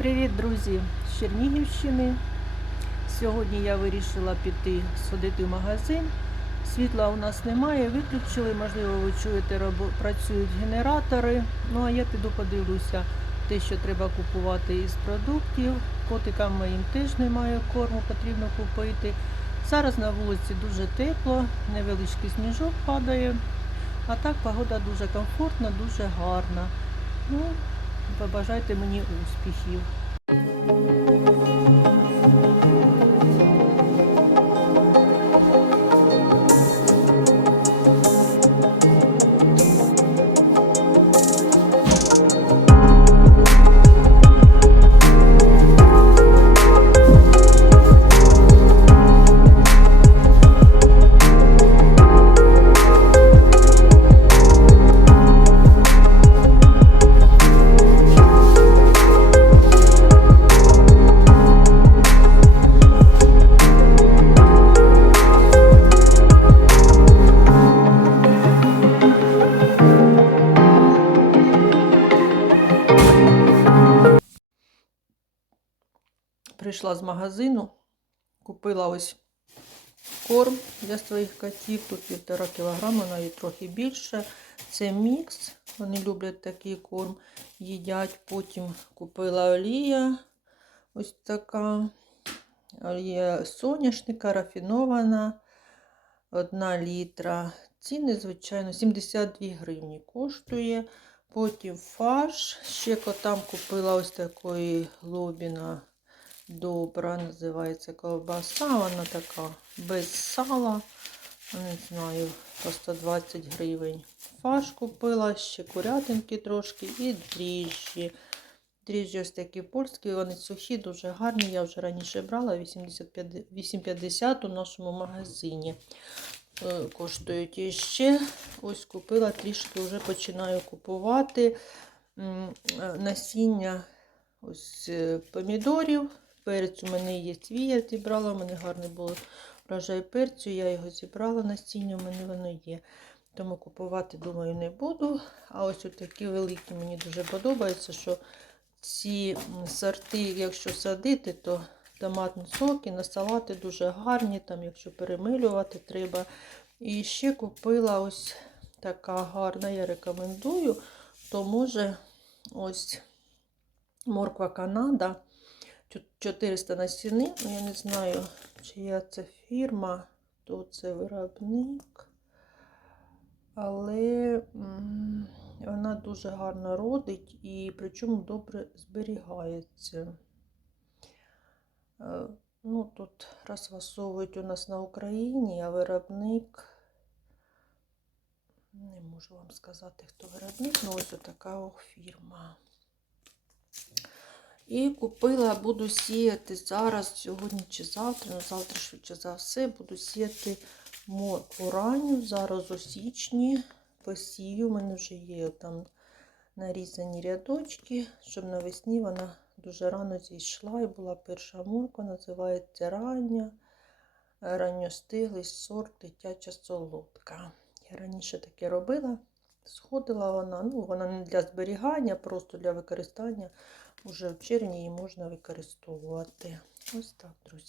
Привіт, друзі з Чернігівщини. Сьогодні я вирішила піти сходити в магазин. Світла у нас немає, виключили, можливо, ви чуєте, робо- працюють генератори. Ну а я піду подивлюся те, що треба купувати із продуктів. Котикам моїм теж немає корму, потрібно купити. Зараз на вулиці дуже тепло, невеличкий сніжок падає. А так погода дуже комфортна, дуже гарна. Ну, побажайте мені успіхів. Прийшла з магазину, купила ось корм для своїх котів. Тут півтора кілограма, навіть трохи більше. Це мікс. Вони люблять такий корм, їдять. Потім купила олія. Ось така. Олія соняшника, рафінована. Одна літра. Ціни, звичайно, 72 гривні коштує. Потім фарш. Ще котам купила ось такої глобіна добра, називається ковбаса. Вона така без сала. Не знаю, по 120 гривень. Фарш купила, ще курятинки трошки і дріжджі. Дріжджі ось такі польські, вони сухі, дуже гарні. Я вже раніше брала 8,50 у нашому магазині. Е, Коштують і ще. Ось купила трішки, вже починаю купувати е, насіння ось е, помідорів. Перець у мене є свій, я зібрала. У мене гарний був врожай перцю. Я його зібрала насіння, у мене воно є. Тому купувати, думаю, не буду. А ось такі великі мені дуже подобається, що ці сорти, якщо садити, то томатні соки на салати дуже гарні, там, якщо перемилювати треба. І ще купила ось така гарна, я рекомендую, то може ось морква Канада. Тут 400 насіни, ну я не знаю, чия це фірма, хто це виробник. Але вона дуже гарно родить і причому добре зберігається. Е, Ну, тут розфасовують у нас на Україні, а виробник. Не можу вам сказати, хто виробник, ну ось така фірма. І купила, буду сіяти зараз, сьогодні чи завтра, ну завтра швидше за все, буду сіяти моркву ранню. Зараз у січні посію. У мене вже є там нарізані рядочки, щоб навесні вона дуже рано зійшла. І була перша морква, називається рання. Ранньостиглий сорт дитяча солодка. Я раніше таке робила. Сходила вона, ну вона не для зберігання, просто для використання. Уже в червні її можна використовувати. Ось так, друзі.